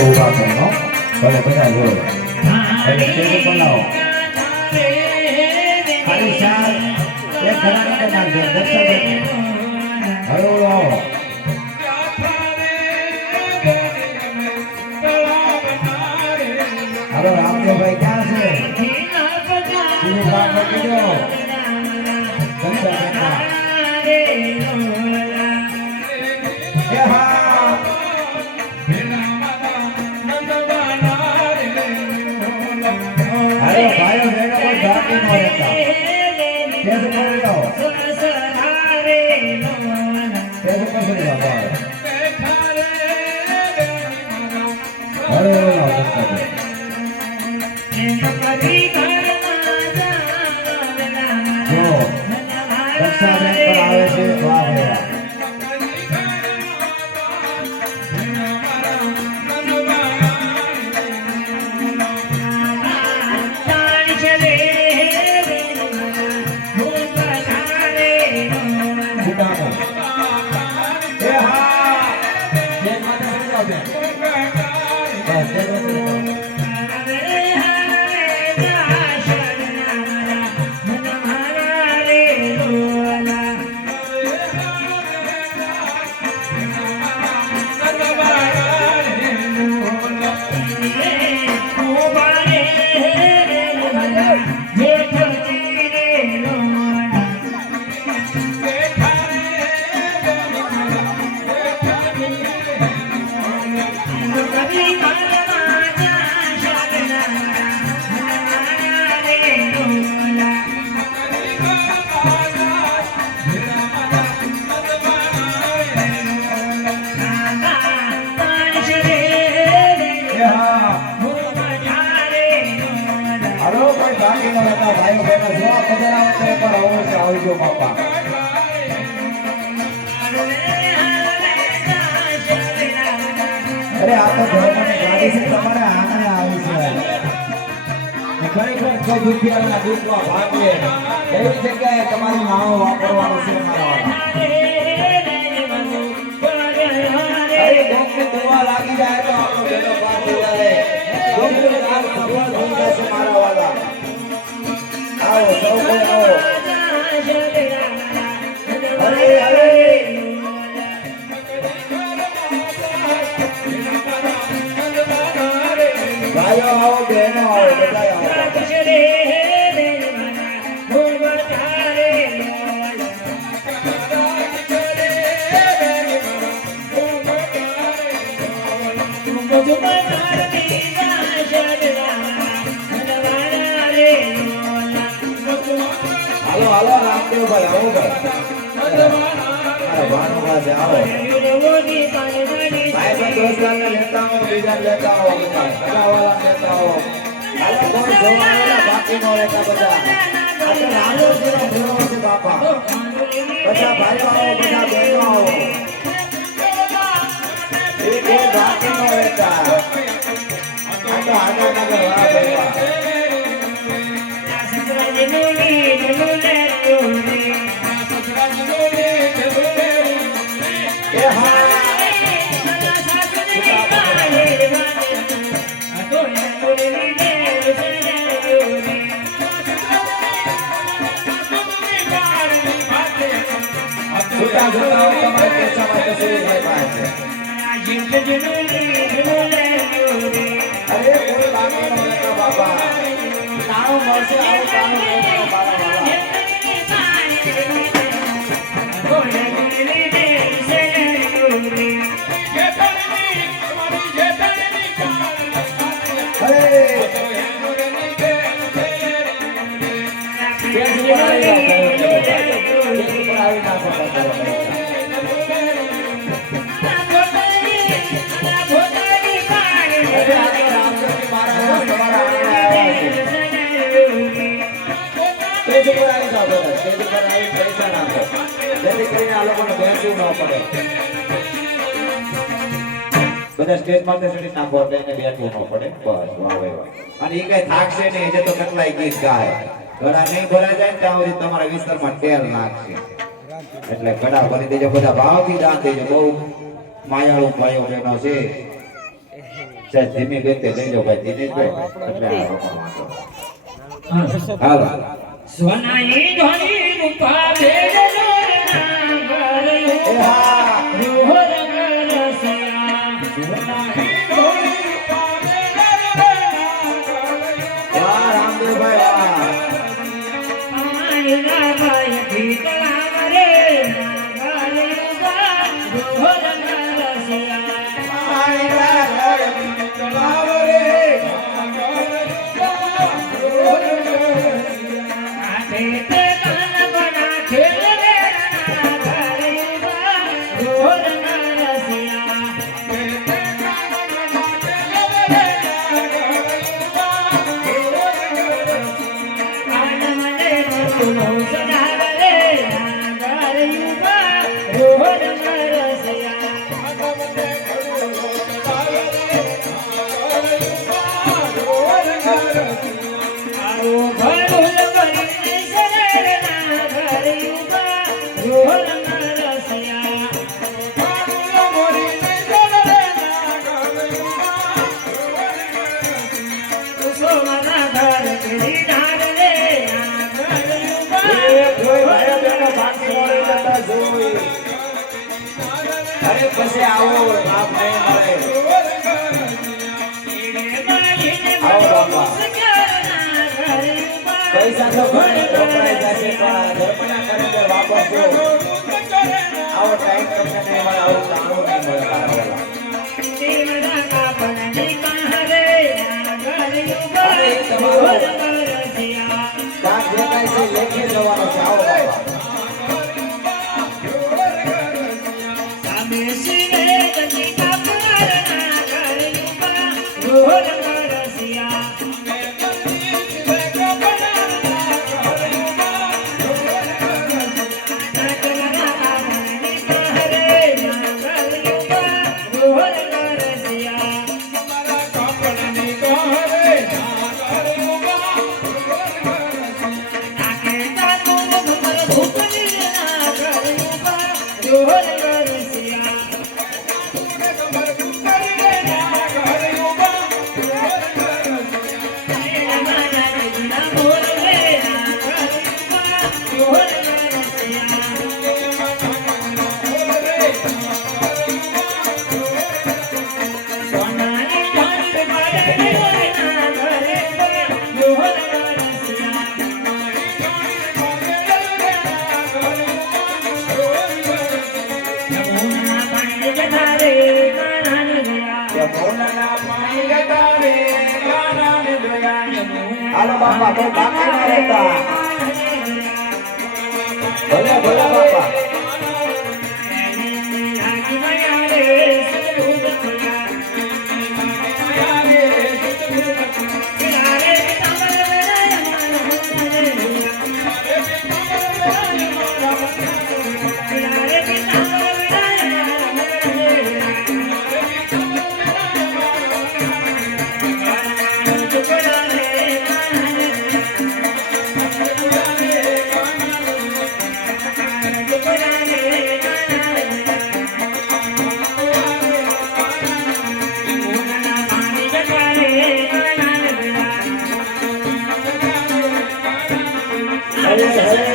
ઉભા કરો ભલે બધા જોડે એટલે સ્ટેજ ઉપર લાવો ખાલી ચાર એક ઘણા નીચે નાખજો દર્શન હળો લાવો હાલો રામદેવભાઈ ક્યાં છે સીધું કામ મૂકી દો દર્શન ભાઈઓ બહેનો કોઈ બાકી ન રહેતા સ્ટેજ ઉપર જાઓ સ્ટેજ ઉપર સુઈ જાઓ હરે લાવો જો રક્ષાબેન પર આવે છે વાહ ભાઈ ભાઈઓ બહેનો જો ખબર આવે તો અવશ્ય આવજો બાપા અરે આ તો ધર્મની ગાડી છે તમારે આને આવી છે ખરેખર કોઈ દુખિયાના દુઃખમાં ભાગ લે એવી જગ્યાએ તમારી નાણો વાપરવાનો છે દુઆ લાગી જાય તો આપણો બેટો પાસ થઈ જાય કોઈ કામ સફળ થઈ જશે મારા વાલા આવો સૌ કોઈ આવો અરે અરે ભાઈઓ આવો બહેનો આવો બધા આવો હાલો હાલો રામદેવભાઈ આવો ભાઈ ભાનુભા છે આવો ભાઈ દોસ્તારને લેતા આવો બીજા લેતા આવો સગાવાળા લેતા આવો હાલો કોઈ જોવાના બાકી ન રહેતા બધા આજે રામદેવજીનો મેળો છે બાપા બધા ભાઈઓ આવો બધા બહેનો આવો એ કોઈ બાકી ન રહેતા આ તો આગળ નગર વાહ ભાઈ વાહ તમારે પૈસા માટે સુરેશભાઈ પાસે અરે કોઈ બાકી ન રહેતા બાપા નાણું મળશે આવું નાણું રહેતા બાપા બધા સ્ટેજ માટે સુધી નાખો એટલે એને બેઠવું ન પડે બસ વાહ ભાઈ વાહ અને એ કઈ થાકશે નહીં જે તો કેટલાય ગીત ગાય ગળા નહીં ભરાઈ જાય ને ત્યાં સુધી તમારા વિસ્તારમાં તેલ નાખશે એટલે ગળા ભરી દેજો બધા ભાવથી દાન દેજો બહુ માયાળુ ભાઈઓ બહેનો છે સાહેબ ધીમે ગતે લઈ જાઓ ભાઈ દિનેશભાઈ એટલે આ વાંધો. હાલો સોનાની ધોની રૂપા ભેડો ના ગરયો એ હા રોહર ગરસિયા સોનાની ધોની રૂપા ભેડો ના ગરયો વાહ રામદેવભાઈ વાહ અમારી રાભાઈ ભીતળા મરે ના ગરયો રોહર ગરસિયા મારી રાધાય ભીતળા વરે આઠે કાન બના ખેલ રે ના ગરયો રોહર ગરસિયા આનમને તુલો સદાવરે ના ગરયો રોહર ગરસિયા આરો ભલુલ કરીને સરે ના ગરયો રોહર ગરસિયા સોમના ઘર કેરી ડાળ રે ના ગરયો અરે પછી આવો બાપ નહીં મળે આવો બાપા પૈસા તો ઘણે કપાઈ જશે પણ ધર્મના ખરેખર વાપરજો આવો ટાઈમ તમને નહીં મળે આવું જાણવું નહીં મળે તારા વાલા કામ જે કાંઈ છે લેખે જવાનો છે આવો બાપા હાલો બાપા કોઈ બાકી ના રહેતા ભલે ભલે બાપા Hare Hare